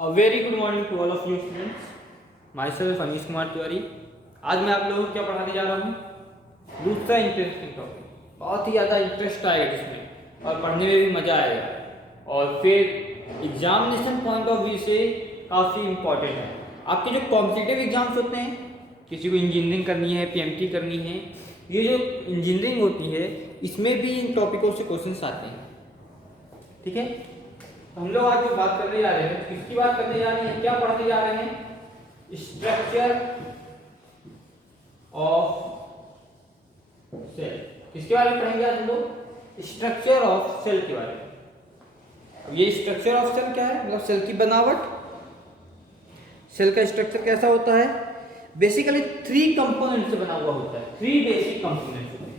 A very good morning to all of you students. Myself Anish Kumar Tiwari. आज मैं आप लोगों को क्या पढ़ाने जा रहा हूँ, दूसरा इंटरेस्टिंग टॉपिक। बहुत ही ज़्यादा इंटरेस्ट आएगा जिसमें और पढ़ने में भी मज़ा आएगा और फिर एग्जामिनेशन पॉइंट ऑफ व्यू से काफ़ी इम्पोर्टेंट है। आपके जो कॉम्पिटिटिव एग्जाम्स होते हैं, किसी को इंजीनियरिंग करनी है, पीएमटी करनी है, ये जो इंजीनियरिंग होती है इसमें भी इन टॉपिकों से क्वेश्चंस आते हैं। ठीक है, हम लोग आज जो बात करने जा रहे हैं, किसकी बात करने जा रहे हैं, क्या पढ़ने जा रहे हैं? Structure of cell. किसके बारे में पढ़ेंगे आज हम लोग? स्ट्रक्चर ऑफ सेल के बारे में। अब ये स्ट्रक्चर ऑफ सेल क्या है? मतलब सेल की बनावट, सेल का स्ट्रक्चर कैसा होता है? बेसिकली 3 कंपोनेंट से बना हुआ होता है। 3 बेसिक कंपोनेंट होते हैं।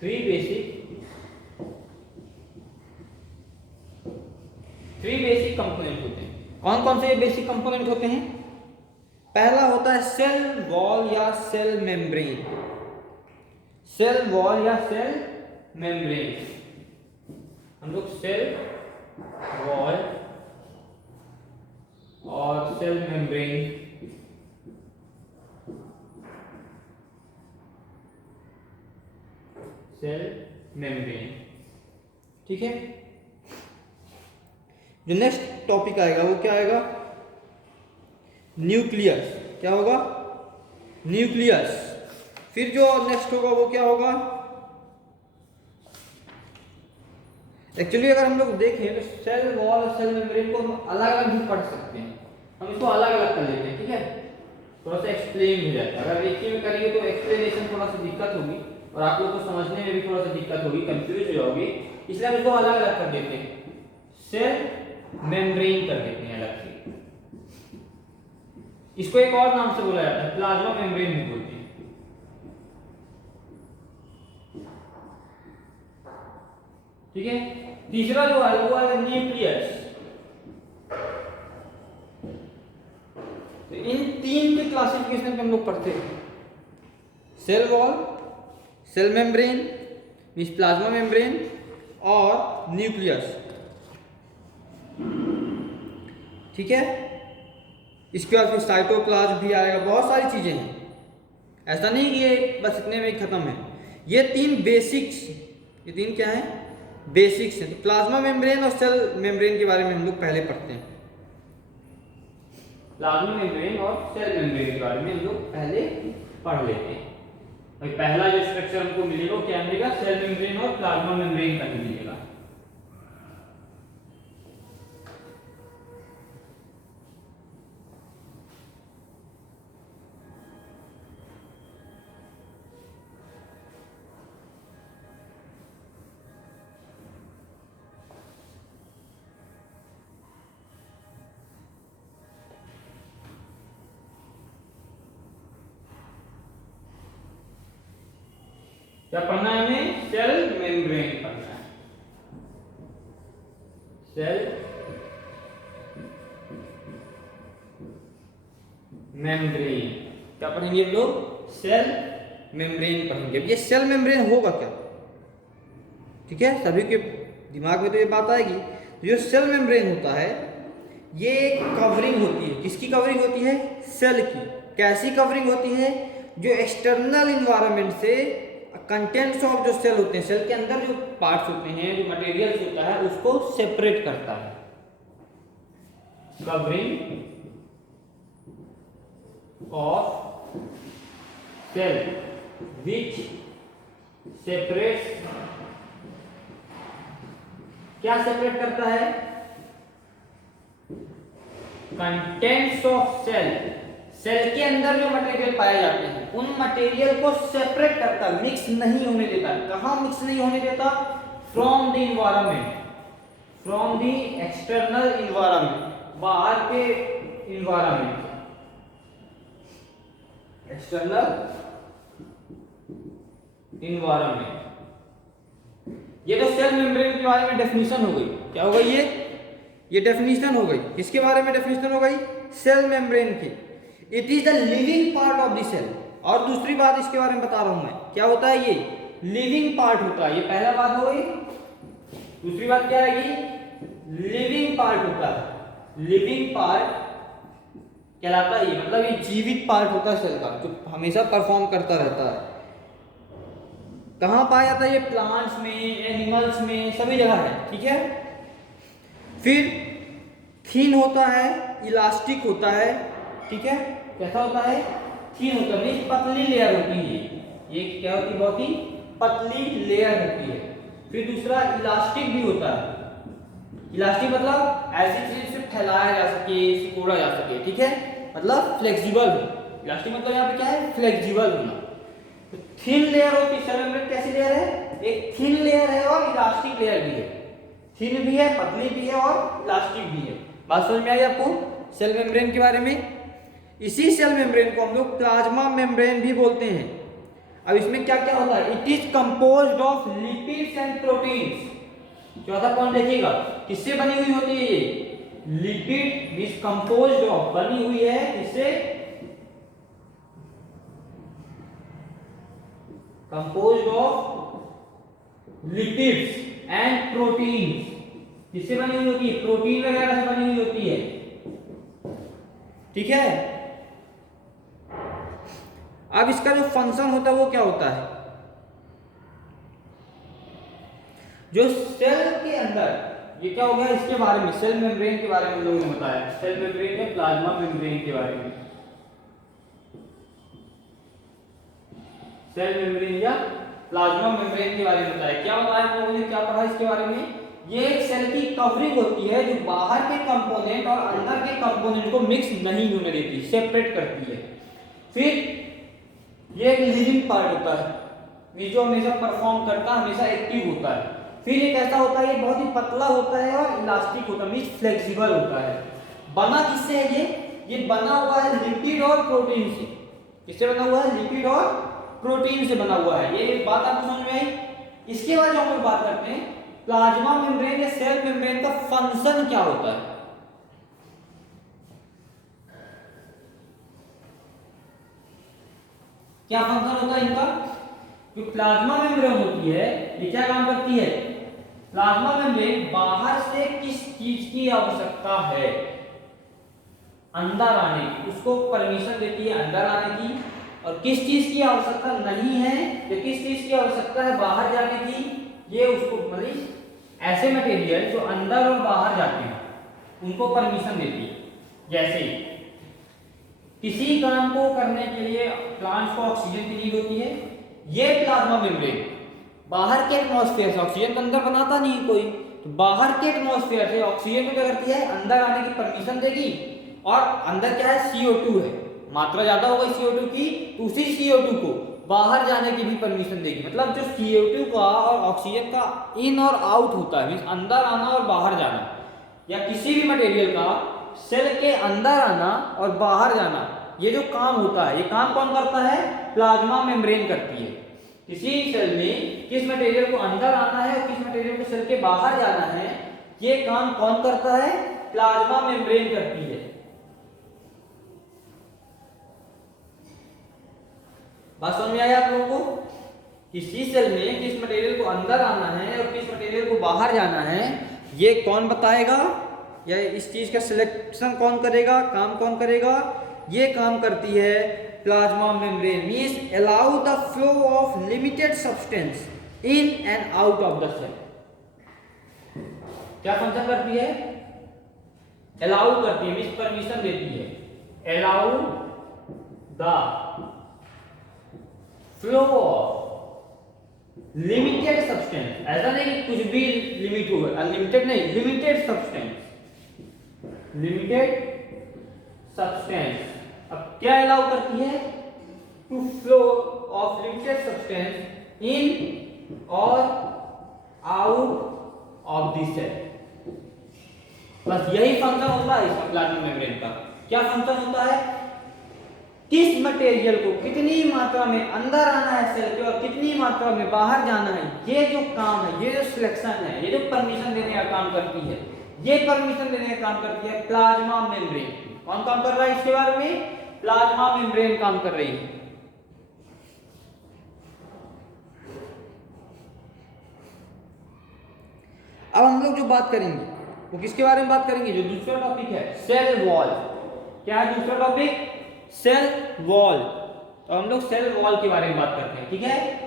3 बेसिक कंपोनेंट होते हैं। कौन कौन से बेसिक कंपोनेंट होते हैं? पहला होता है सेल वॉल या सेल मेम्ब्रेन। सेल वॉल या सेल मेम्ब्रेन, हम लोग सेल वॉल और सेल मेम्ब्रेन ठीक है। जो नेक्स्ट टॉपिक आएगा वो क्या आएगा? न्यूक्लियस। क्या होगा? न्यूक्लियस। फिर जो नेक्स्ट होगा वो क्या होगा? एक्चुअली अगर हम लोग देखें तो सेल वॉल और सेल मेम्ब्रेन को हम अलग अलग भी पढ़ सकते हैं, हम इसको अलग अलग कर लेते हैं। ठीक है, थोड़ा सा एक्सप्लेन हो जाता है। अगर एक ही में करेंगे तो एक्सप्लेनेशन थोड़ा सा दिक्कत होगी और आप लोग को समझने में भी थोड़ा सा दिक्कत होगी, कंफ्यूज हो जाओगे, इसलिए हम इसको अलग अलग कर देते हैं। सेल मेम्ब्रेन कर देते हैं अलग से। इसको एक और नाम से बोला जाता है, प्लाज्मा मेम्ब्रेन भी बोलते हैं। ठीक है, तीसरा जो है वो है न्यूक्लियस। तो इन 3 के क्लासिफिकेशन हम लोग पढ़ते हैं, cell wall, cell membrane, plasma membrane और न्यूक्लियस। ठीक है, इसके बाद फिर साइटोप्लाज्म भी आएगा, बहुत सारी चीजें हैं। ऐसा नहीं कि ये बस इतने में ही खत्म है। ये 3 बेसिक्स, ये 3 क्या है? बेसिक्स हैं। तो प्लाज्मा मेम्ब्रेन और सेल मेम्ब्रेन के बारे में हम लोग पहले पढ़ते हैं। प्लाज्मा मेम्ब्रेन और सेल मेम्ब्रेन के बारे में हम लोग पहले पढ़ लेते हैं। भाई पहला जो स्ट्रक्चर हमको मिलेगा वो क्या मिलेगा? सेल मेम्ब्रेन और प्लाज्मा मेम्ब्रेन का मिलेगा। क्या पढ़ना है हमें? सेल मेम्ब्रेन पढ़ना है। सेल मेम्ब्रेन क्या पढ़ेंगे हम लोग? सेल मेम्ब्रेन पढ़ेंगे। अब ये सेल मेम्ब्रेन होगा क्या? ठीक है, सभी के दिमाग में तो ये बात आएगी। तो जो सेल मेम्ब्रेन होता है ये एक कवरिंग होती है। किसकी कवरिंग होती है? सेल की। कैसी कवरिंग होती है? जो एक्सटर्नल इन्वायरमेंट से कंटेंट्स ऑफ जो सेल होते हैं, सेल के अंदर जो पार्ट्स होते हैं, जो मटेरियल्स होता है, उसको सेपरेट करता है। Covering of cell which separates, क्या सेपरेट करता है? Contents of cell. सेल के अंदर जो मटेरियल पाए जाते हैं उन मटेरियल को सेपरेट करता, मिक्स नहीं होने देता। कहां मिक्स नहीं होने देता? From the environment, from the external environment, बाहर के इन्वायरमेंट, एक्सटर्नल इन्वायरमेंट। ये तो सेल मेम्ब्रेन के बारे में डेफिनेशन हो गई। क्या हो गई ये डेफिनेशन हो गई। किसके बारे में डेफिनेशन हो गई? सेल मेम्ब्रेन की। It is the living part of the cell. और दूसरी बात इसके बारे में बता रहा हूं मैं, क्या होता है? ये लिविंग पार्ट होता है। ये पहला बात हो गई। दूसरी बात क्या आएगी? लिविंग पार्ट होता है, लिविंग पार्ट कहलाता है ये, मतलब ये जीवित पार्ट होता है सेल का, जो हमेशा परफॉर्म करता रहता है। कहाँ पाया जाता है ये? प्लांट्स में, एनिमल्स में, सभी जगह है, ठीक है। फिर थिन होता है, इलास्टिक होता है, ठीक है। कैसा होता है? थिन होता है, मीन्स पतली लेयर होती है ये क्या होती है? बहुत ही पतली लेयर होती है। फिर दूसरा इलास्टिक भी होता है। इलास्टिक मतलब ऐसी चीज से फैलाया जा सके, सिकोड़ा जा सके, ठीक है, मतलब फ्लेक्सिबल हो। इलास्टिक मतलब यहाँ पे क्या है? फ्लेक्सिबल होना। तो थिन लेयर होती है सेल मेम्ब्रेन, कैसी लेयर है? एक थिन लेयर है और इलास्टिक लेयर भी है, थिन भी है, पतली भी है और इलास्टिक भी है। बात समझ में आई आपको सेल मेम्ब्रेन के बारे में? इसी सेल मेम्ब्रेन को हम लोग प्लाज्मा मेम्ब्रेन भी बोलते हैं। अब इसमें क्या क्या होता है? It is composed of lipids and proteins. चौथा पॉइंट देखिएगा, किससे बनी हुई होती है ये? लिपिड इज कंपोज्ड ऑफ, बनी हुई है इससे, composed of lipids and proteins. किससे बनी हुई होती है? प्रोटीन वगैरह से बनी हुई होती है, ठीक है। अब इसका जो फंक्शन होता है वो क्या होता है? जो सेल के अंदर, ये क्या हो गया इसके बारे में, सेल मेम्ब्रेन के बारे में लोगों ने बताया, सेल मेम्ब्रेन या प्लाज्मा मेम्ब्रेन के बारे में, सेल मेम्ब्रेन या प्लाज्मा मेम्ब्रेन के बारे में बताया। क्या बताया हम लोगों ने, क्या पढ़ा इसके बारे में? ये एक सेल की कवरिंग होती है जो बाहर के कंपोनेंट और अंदर के कंपोनेंट को मिक्स नहीं होने देती, सेपरेट करती है। फिर ये एक लिविंग पार्ट होता है, ये जो हमेशा परफॉर्म करता है, हमेशा एक्टिव होता है। फिर ये कैसा होता है? ये बहुत ही पतला होता है और इलास्टिक होता है, मींस फ्लेक्सिबल होता है। बना किससे है ये बना हुआ है लिपिड और प्रोटीन से। किससे बना हुआ है? लिपिड और प्रोटीन से बना हुआ है। ये बात आपको समझ में आई? इसके बाद जो हम लोग बात करते हैं प्लाज्मा मेम्ब्रेन या सेल मेम्ब्रेन का फंक्शन क्या होता है। क्या फंक्शन होता है इनका? जो प्लाज्मा मेम्ब्रेन होती है ये क्या काम करती है? प्लाज्मा मेम्ब्रेन बाहर से किस चीज की आवश्यकता है अंदर आने की, उसको परमिशन देती है अंदर आने की, और किस चीज की आवश्यकता नहीं है या किस चीज की आवश्यकता है बाहर जाने की, ये उसको मतलब ऐसे मटेरियल जो अंदर और बाहर जाते हैं उनको परमिशन देती है। जैसे किसी काम को करने के लिए प्लांट्स को ऑक्सीजन की नीड होती है, ये प्लाज्मा मेम्ब्रेन बाहर के एटमॉस्फेयर से, ऑक्सीजन अंदर बनाता नहीं कोई, तो बाहर के एटमॉस्फेयर से ऑक्सीजन को क्या करती है? अंदर आने की परमिशन देगी। और अंदर क्या है? CO2 है, मात्रा ज्यादा हो गई CO2 की, तो उसी CO2 को बाहर जाने की भी परमिशन देगी। मतलब जो CO2 का और ऑक्सीजन का इन और आउट होता है, मींस अंदर आना और बाहर जाना, या किसी भी मटेरियल का सेल के अंदर आना और बाहर जाना, ये जो काम होता है, ये काम कौन करता है? प्लाज्मा मेम्ब्रेन करती है। किसी सेल में किस मटेरियल को अंदर आना है और किस मटेरियल को सेल के बाहर जाना है, ये काम कौन करता है? प्लाज्मा मेम्ब्रेन करती है। बात समझ में आया आप लोगों को? किसी सेल में किस मटेरियल को अंदर आना है और किस मटेरियल को बाहर जाना है, ये कौन बताएगा, या इस चीज का सिलेक्शन कौन करेगा, काम कौन करेगा? ये काम करती है plasma membrane, means allow the flow of limited substance in and out of the cell. क्या फंक्शन करती है? अलाउ करती है, मींस परमिशन देती है। Allow the flow of limited substance, ऐसा नहीं कि कुछ भी लिमिट होगा, अनलिमिटेड नहीं, लिमिटेड सब्सटेंस, लिमिटेड सब्सटेंस। अब क्या अलाउ करती है? To flow of limited substance in और आउट ऑफ द सेल। बस यही फंक्शन होता है इसका प्लाज्मा मेम्ब्रेन का। क्या फंक्शन होता है? किस मटेरियल को कितनी मात्रा में अंदर आना है सेल के और कितनी मात्रा में बाहर जाना है, ये जो काम है, ये जो सिलेक्शन है, ये जो परमिशन देने का काम करती है, ये परमिशन देने का काम करती है प्लाज्मा मेम्ब्रेन। कौन काम कर रहा है इसके बारे में? प्लाज्मा मेम्ब्रेन काम कर रही है। अब हम लोग जो बात करेंगे वो किसके बारे में बात करेंगे? जो दूसरा टॉपिक है सेल वॉल। क्या है दूसरा टॉपिक? Cell wall. तो हम लोग सेल वॉल के बारे में बात करते हैं, ठीक है।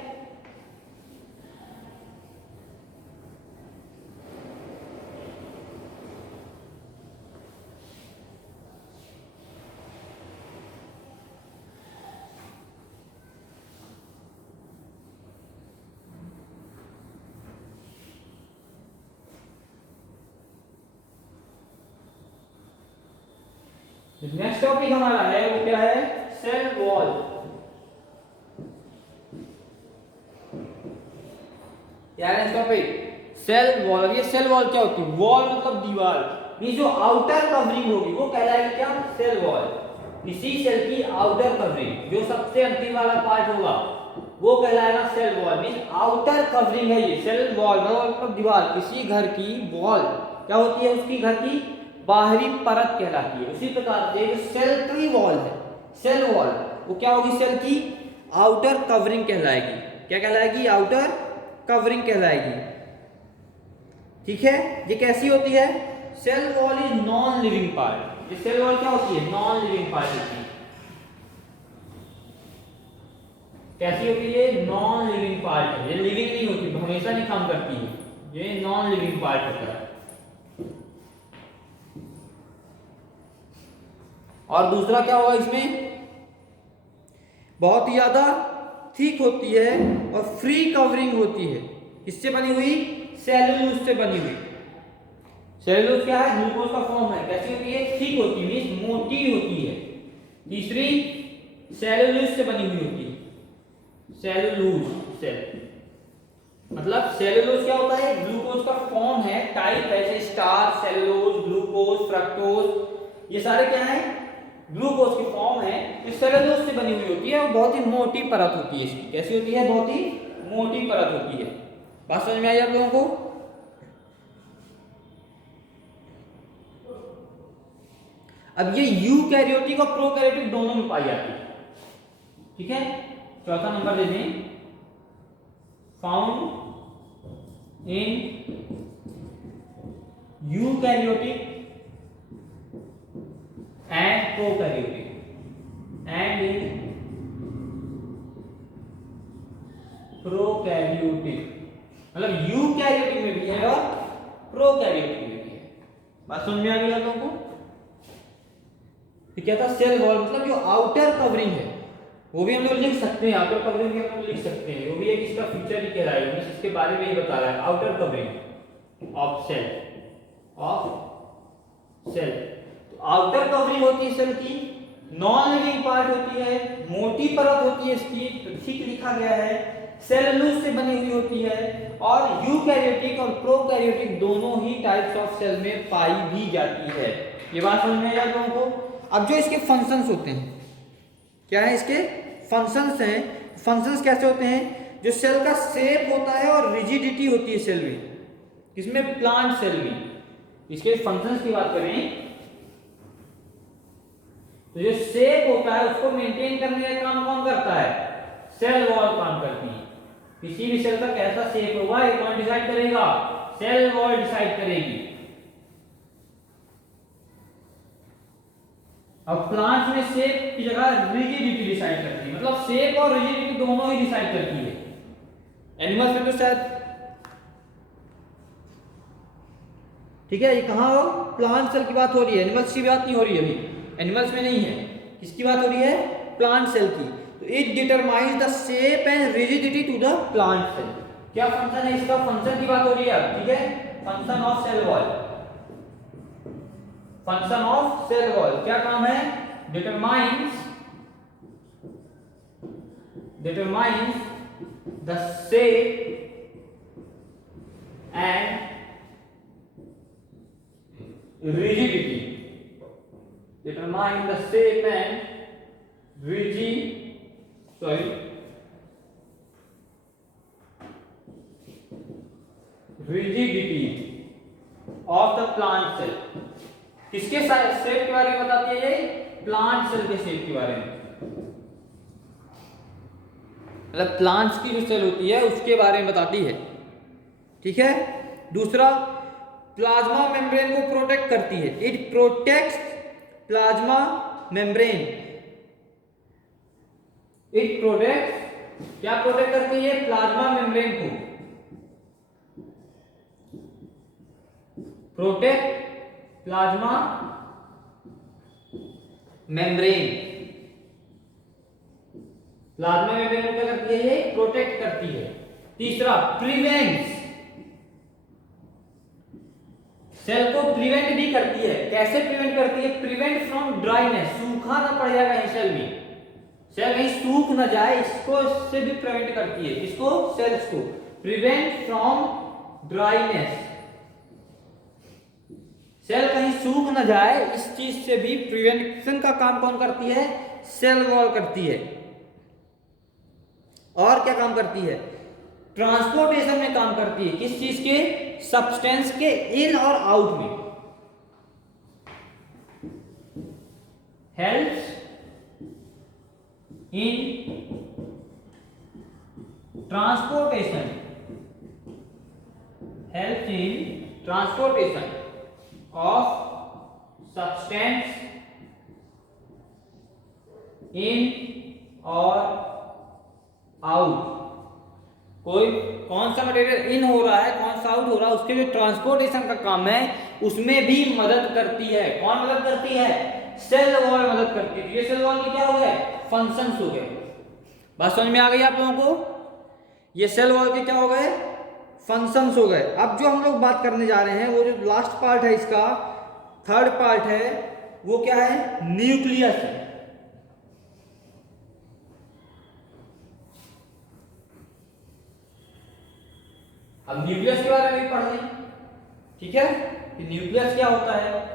नेक्स्ट टॉपिक हमारा है वो क्या है? Cell wall. क्या है नेक्स्ट टॉपिक? Cell wall. ये सेल वॉल क्या होती है? वॉल मतलब दीवार, ये जो आउटर कवरिंग होगी वो कहलाएगी क्या? Cell wall. किसी सेल की आउटर कवरिंग, जो सबसे अंतिम वाला पार्ट होगा वो कहलाएगा cell wall. Mean outer covering है ये। सेल वॉल मतलब दीवार। किसी घर की वॉल क्या होती है? उसकी घर की बाहरी परत कहलाती है। उसी प्रकार से जो सेल की वॉल है, सेल वॉल, वो क्या होगी? सेल की आउटर कवरिंग कहलाएगी। क्या कहलाएगी? आउटर कवरिंग कहलाएगी, ठीक है। ये कैसी होती है? Cell wall is non living part. ये सेल वॉल क्या होती है? नॉन लिविंग पार्ट होती है। कैसी होती है? नॉन लिविंग पार्ट है। ये लिविंग नहीं होती, हमेशा नहीं काम करती है, ये नॉन लिविंग पार्ट होता है। और दूसरा क्या होगा इसमें? बहुत ही ज्यादा थिक होती है और फ्री कवरिंग होती है। इससे बनी हुई? सेलुलोज से बनी हुई। सेलुलोज क्या है? ग्लूकोज का फॉर्म है। कैसी होती है? थिक होती है, मींस मोटी होती है। तीसरी सेलुलोज से बनी हुई होती है। सेलुलोज, सेल मतलब सेलुलोज क्या होता है? ग्लूकोज का फॉर्म है, टाइप है, जैसे स्टार्च, सेलुलोज, ग्लूकोज, फ्रक्टोज, ये सारे क्या है? ग्लूकोज की फॉर्म है। इस सेलुलोज से बनी हुई होती है और बहुत ही मोटी परत होती है इसकी। कैसी होती है? बहुत ही मोटी परत होती है। बात समझ में आई आप लोगों को? अब ये यूकैरियोटिक और प्रोकैरियोटिक दोनों में पाई जाती है, ठीक है। चौथा नंबर दे दें, found in eukaryotic and prokaryotic, and in prokaryotic. मतलब यूकैरियोटिक में भी है और प्रोकैरियोटिक में भी है। बात समझ में आ गई आप लोगों को? क्या था? सेल वॉल मतलब जो आउटर कवरिंग है, वो भी हम लोग लिख सकते हैं। आउटर कवरिंग भी हम लोग लिख सकते हैं, वो भी एक इसका फीचर ही कह रहा है, इसके बारे में ही बता रहा है। Outer covering of cell, of cell. तो आउटर कवरिंग होती है सेल की, नॉन लिविंग पार्ट होती है, मोटी परत होती है इसकी, ठीक लिखा गया है, सेलुलोज से बनी हुई होती है, और यूकैरियोटिक और प्रोकैरियोटिक दोनों ही टाइप्स ऑफ सेल में पाई भी जाती है। ये बात समझ में आई आप लोगों को? अब जो इसके फंक्शंस होते हैं, क्या है इसके फंक्शंस हैं? फंक्शंस कैसे होते हैं? जो सेल का शेप होता है और रिजिडिटी होती है सेल में, किसमें? प्लांट सेल में। इसके फंक्शंस की बात करें तो जो शेप होता है उसको मेंटेन करने का काम कौन करता है? सेल वॉल काम करती है। किसी भी सेल का कैसा शेप होगा ये कौन डिसाइड करेगा? सेल वॉल डिसाइड करेगी। अब प्लांट में शेप की जगह रिजिडिटी डिसाइड करती है, मतलब शेप और रिजिडिटी दोनों ही डिसाइड करती है। एनिमल्स में तो शायद, ठीक है, ये कहाँ हो? प्लांट सेल की बात हो रही है, एनिमल्स की बात नहीं हो रही है अभी। एनिमल्स में नहीं है, किसकी बात हो रही है? प्लांट सेल की। तो it determines the shape and rigidity to the plant cell. क्या फंक्शन है इसका? फंक्शन की बात हो रही है, ठीक है। Function of cell wall, function of cell wall क्या काम है? Determines the shape and rigidity, determine the shape and rigidity of the plant cell। किसके शेप के बारे में बताती है ये? प्लांट सेल के शेप के बारे में, मतलब प्लांट्स की जो सेल होती है उसके बारे में बताती है, ठीक है। दूसरा, प्लाज्मा मेम्ब्रेन को प्रोटेक्ट करती है। It protects plasma membrane. It protects, क्या प्रोटेक्ट करती है? प्लाज्मा मेम्ब्रेन को। Protect plasma membrane. Plasma membrane को क्या करती है? ये प्रोटेक्ट करती है। तीसरा, प्रिवेंट्स, सेल को प्रिवेंट भी करती है। कैसे प्रिवेंट करती है? प्रिवेंट फ्रॉम ड्राइनेस, सूखा ना पड़ जाएगा कहीं सेल में, सेल कहीं सूख ना जाए, इसको इससे भी प्रिवेंट करती है। इसको, सेल्स को प्रिवेंट फ्रॉम ड्राइनेस, सेल कहीं सूख ना जाए, इस चीज से भी प्रिवेंशन का काम कौन करती है? सेल वॉल करती है। और क्या काम करती है? ट्रांसपोर्टेशन में काम करती है। किस चीज के? सब्सटेंस के इन और आउट में। Helps in transportation, helps in transportation of substance in और आउट। कोई कौन सा मटेरियल इन हो रहा है, कौन सा आउट हो रहा है, उसके जो ट्रांसपोर्टेशन का काम है उसमें भी मदद करती है। कौन मदद करती है? सेल वॉल मदद करती है। ये सेल वॉल के क्या हो गए? फंक्शंस हो गए। बात समझ में आ गई आप लोगों को? ये सेल वॉल के क्या हो गए? फंक्शंस हो गए। अब जो हम लोग बात करने जा रहे हैं, वो जो लास्ट पार्ट है इसका, थर्ड पार्ट है, वो क्या है? न्यूक्लियस है। अब न्यूक्लियस के बारे में भी पढ़ लें, ठीक है, कि न्यूक्लियस क्या होता है।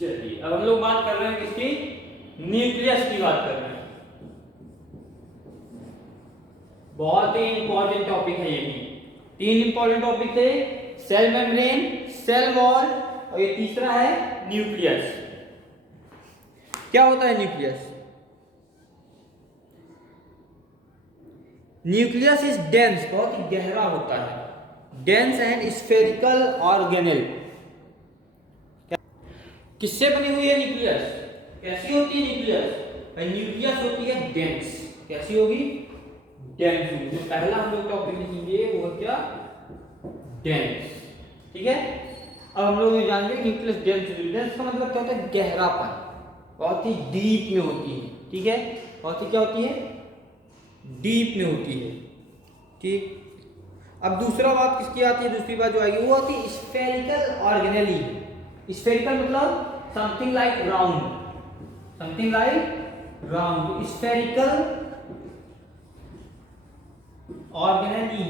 चलिए, अब हम लोग बात कर रहे हैं किसकी? न्यूक्लियस की बात कर रहे हैं। बहुत ही इंपॉर्टेंट टॉपिक है ये भी। तीन इंपॉर्टेंट टॉपिक थे, सेल मेम्ब्रेन, सेल वॉल और ये तीसरा है न्यूक्लियस। क्या होता है न्यूक्लियस? न्यूक्लियस इज डेंस, बहुत ही गहरा होता है, डेंस एंड स्फेरिकल ऑर्गेनेल। किससे बनी हुई है न्यूक्लियस? कैसी होती है न्यूक्लियस? न्यूक्लियस होती है डेंस। कैसी होगी? डेंस होगी। जो पहला हम लोग टॉपिक लिखेंगे वो क्या? डेंस। ठीक है, अब हम लोग जानेंगे न्यूक्लियस डेंस। डेंस का मतलब क्या होता है? गहरापन, बहुत ही डीप में होती है। ठीक है, बहुत ही क्या होती है? डीप में होती है। ठीक, अब दूसरा बात किसकी आती है? दूसरी बात जो आएगी वो आती है स्फेरिकल ऑर्गेनेली। स्फेरिकल मतलब something like round, something like round, spherical organelle.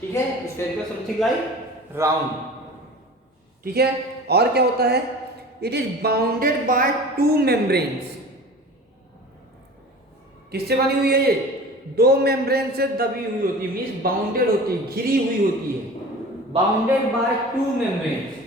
ठीक है, स्फेरिकल समथिंग लाइक राउंड। ठीक है, और क्या होता है? It is bounded by two membranes. किससे बनी हुई है ये? दो मेम्ब्रेन से दबी हुई होती है, मींस बाउंडेड होती है, घिरी हुई होती है। Bounded by two membranes.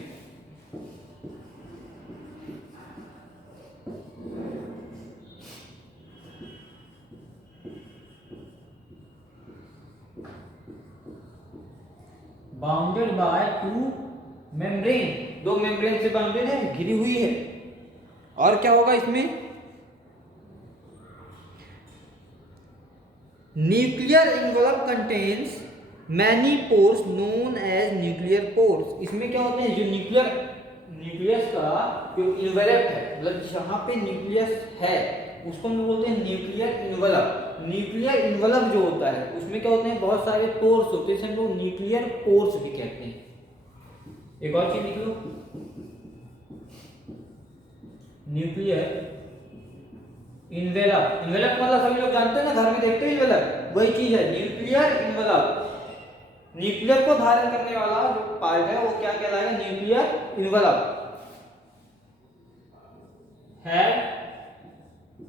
Bounded by two membrane, दो मेम्ब्रेन से बाउंडेड है, घिरी हुई है। और क्या होगा इसमें? Nuclear envelope contains many pores known as nuclear pores. इसमें क्या होते हैं? जो न्यूक्लियस का जो इन्वेलप है, मतलब जहां पे न्यूक्लियस है उसको हम बोलते हैं न्यूक्लियर इन्वेलप। न्यूक्लियर इन्वलप जो होता है उसमें क्या होते हैं, बहुत सारे पोर्स होते हैं, जिसे हम लोग न्यूक्लियर पोर्स भी कहते हैं। एक और चीज लिख लो, न्यूक्लियर इन्वेलप। इन्वेलप मतलब सभी लोग जानते हैं ना, घर में देखते हैं इन्वेलप, वही चीज है न्यूक्लियर इन्वेलप। न्यूक्लियर को धारण करने वाला जो पार्ट है वो क्या कहलाएगा, न्यूक्लियर इन्वेलप। है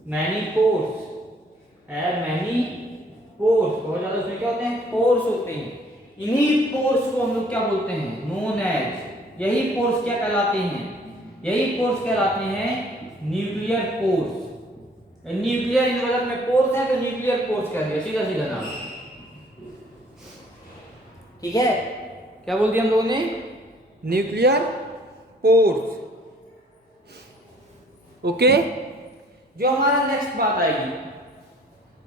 मैनी पोर्स, है मैनी पोर्स, बहुत ज्यादा उसमें क्या होते हैं, पोर्स होते हैं। इन्हीं पोर्स को हम लोग क्या बोलते हैं, नोन एज, यही पोर्स क्या कहलाते हैं, यही पोर्स कहलाते हैं न्यूक्लियर पोर्स। न्यूक्लियर इन्वेलप में पोर्स है तो न्यूक्लियर पोर्स कह दिया, सीधा सीधा नाम। ठीक है, क्या बोल दिया हम लोगों ने, न्यूक्लियर पोर्स। ओके, जो हमारा नेक्स्ट बात आएगी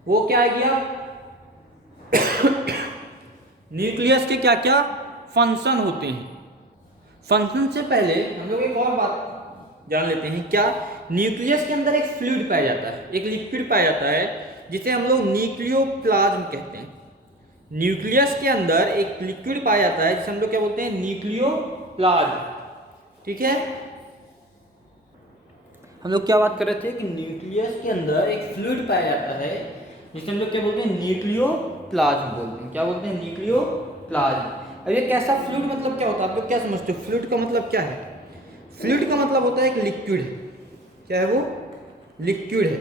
वो क्या आएगी, अब न्यूक्लियस के क्या क्या फंक्शन होते हैं। फंक्शन से पहले हम लोग एक और बात जान लेते हैं, क्या न्यूक्लियस के अंदर एक फ्लूइड पाया जाता है, एक लिक्विड पाया जाता है जिसे हम लोग न्यूक्लियोप्लाज्म कहते हैं। न्यूक्लियस के अंदर एक लिक्विड पाया जाता है जिसे हम लोग क्या बोलते हैं, न्यूक्लियोप्लाज्म। ठीक है, हम लोग क्या बात कर रहे थे कि न्यूक्लियस के अंदर एक फ्लूइड पाया जाता है जिसे हम लोग क्या बोलते हैं, न्यूक्लियोप्लाज्म बोलते हैं। क्या बोलते हैं, न्यूक्लियोप्लाज्म। अब ये कैसा फ्लूइड मतलब क्या होता है, आप लोग क्या समझते हो, फ्लूइड का मतलब क्या है। फ्लूइड का मतलब होता है एक लिक्विड, क्या है वो, लिक्विड है।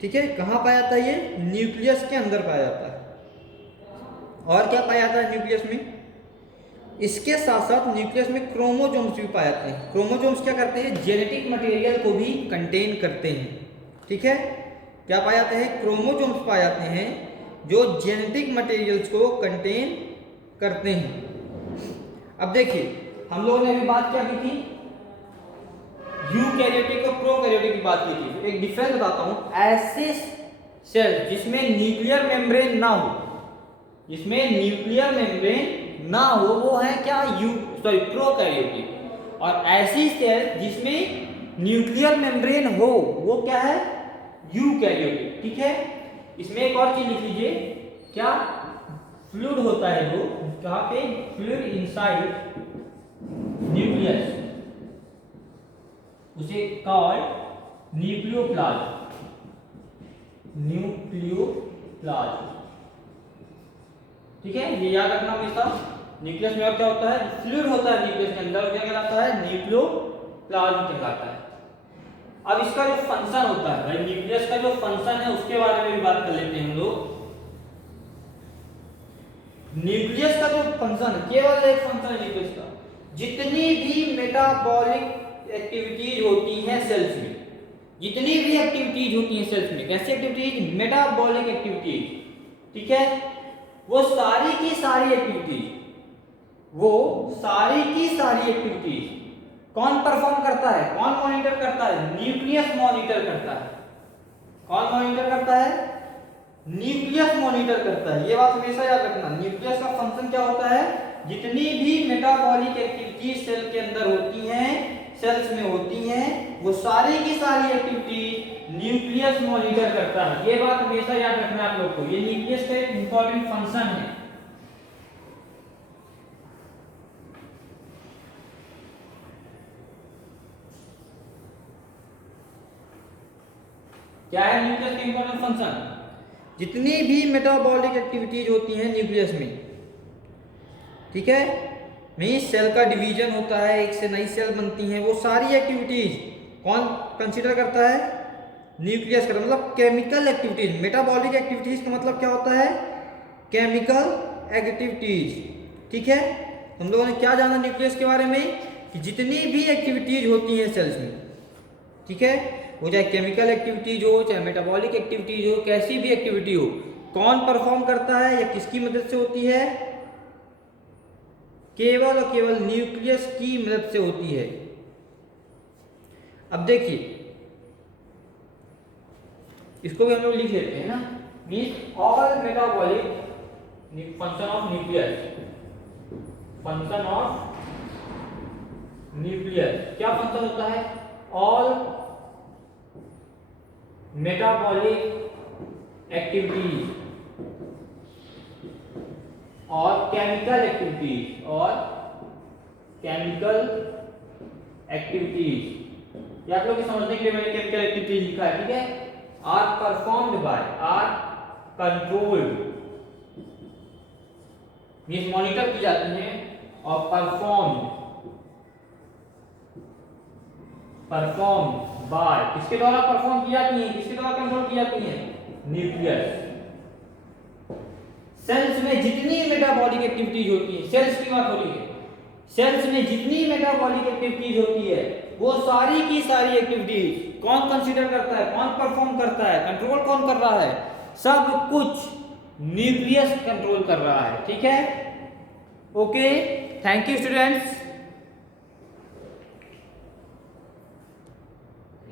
ठीक है, कहाँ पाया जाता है ये, न्यूक्लियस के अंदर पाया जाता है। और क्या पाया जाता है न्यूक्लियस में, इसके साथ साथ न्यूक्लियस में क्रोमोसोम्स भी पाए जाते हैं। क्रोमोसोम्स क्या करते हैं, जेनेटिक मटेरियल को भी कंटेन करते हैं। ठीक है, क्या पाए जाते हैं, क्रोमोसोम्स पाए जाते हैं जो जेनेटिक मटेरियल्स को कंटेन करते हैं। अब देखिए, हम लोगों ने अभी बात क्या की थी, यूकैरियोटिक और प्रोकैरियोटिक की बात की थी। एक डिफरेंस बताता हूं, ऐसे सेल जिसमें न्यूक्लियर मेम्ब्रेन ना हो, जिसमें न्यूक्लियर मेम्ब्रेन ना हो, वो है क्या, प्रोकैरियोटिक। और ऐसी सेल जिसमें न्यूक्लियर मेम्ब्रेन हो वो क्या है, यूकैरियोटिक। ठीक है, इसमें एक और चीज लिख लीजिए, क्या फ्लूइड होता है जो, कहां पे, फ्लूइड इनसाइड न्यूक्लियस, उसे कॉल्ड न्यूक्लियोप्लाज्म। न्यूक्लियोप्लाज्म, ठीक है, ये याद रखना हमेशा। न्यूक्लियस में और क्या होता है, फ्लूइड होता है न्यूक्लियस के अंदर, क्या कहलाता है, न्यूक्लियोप्लाज्म कहलाता है। अब इसका जो फंक्शन होता है भाई, न्यूक्लियस का जो फंक्शन है उसके बारे में भी बात कर लेते हैं हम लोग। न्यूक्लियस का जो फंक्शन, केवल एक फंक्शन है न्यूक्लियस का, जितनी भी मेटाबॉलिक एक्टिविटीज होती हैं सेल्स में, जितनी भी एक्टिविटीज होती हैं सेल्स में, कैसी एक्टिविटीज, मेटाबॉलिक एक्टिविटीज। ठीक है, वो सारी की सारी एक्टिविटीज, वो सारी की सारी एक्टिविटीज कौन परफॉर्म करता है, कौन मॉनिटर करता है, न्यूक्लियस मॉनिटर करता है। कौन मॉनिटर करता है, न्यूक्लियस मॉनिटर करता है। ये बात हमेशा याद रखना, न्यूक्लियस का फंक्शन क्या होता है, जितनी भी मेटाबॉलिक एक्टिविटीज सेल के अंदर होती हैं, सेल्स में होती हैं, वो सारी की सारी एक्टिविटी न्यूक्लियस मॉनिटर करता है। ये बात हमेशा याद रखना है आप लोग को, ये न्यूक्लियस का एक इंपॉर्टेंट फंक्शन है। क्या है न्यूक्लियस का इंपॉर्टेंट फंक्शन, जितनी भी मेटाबॉलिक एक्टिविटीज होती हैं न्यूक्लियस में, ठीक है, में सेल का डिवीजन होता है, एक से नई सेल बनती हैं, वो सारी एक्टिविटीज कौन कंसीडर करता है, न्यूक्लियस का। मतलब केमिकल एक्टिविटीज, मेटाबॉलिक एक्टिविटीज का मतलब क्या होता है, केमिकल एक्टिविटीज। ठीक है, हम लोगों ने क्या जाना न्यूक्लियस के बारे में, कि जितनी भी एक्टिविटीज होती हैं सेल्स में, ठीक है, वो चाहे केमिकल एक्टिविटीज हो, चाहे मेटाबॉलिक एक्टिविटीज हो, कैसी भी एक्टिविटी हो, कौन परफॉर्म करता है या किसकी मदद से होती है, केवल और केवल न्यूक्लियस की मदद से होती है। अब देखिए, इसको भी हम लोग लिख लेते हैं ना, means all metabolic function of nucleus, function of nucleus क्या फंक्शन होता है, ऑल मेटाबॉलिक एक्टिविटीज और केमिकल एक्टिविटीज ये आप लोग समझने के लिए मैंने केमिकल एक्टिविटीज लिखा है, ठीक है। Are performed by, are controlled means monitor की जाती हैं, और परफॉर्म्ड बाय किसके द्वारा परफॉर्म की जाती है, किसके द्वारा कंट्रोल की जाती है, न्यूक्लियस। सेल्स में जितनी मेटाबॉलिक एक्टिविटीज होती है, सेल्स की बात हो रही है, सेल्स में जितनी मेटाबॉलिक एक्टिविटीज होती है वो सारी की सारी एक्टिविटीज कौन कंसीडर करता है, कौन परफॉर्म करता है, कंट्रोल कौन कर रहा है, सब कुछ न्यूक्लियस कंट्रोल कर रहा है, ठीक है। Okay, thank you students.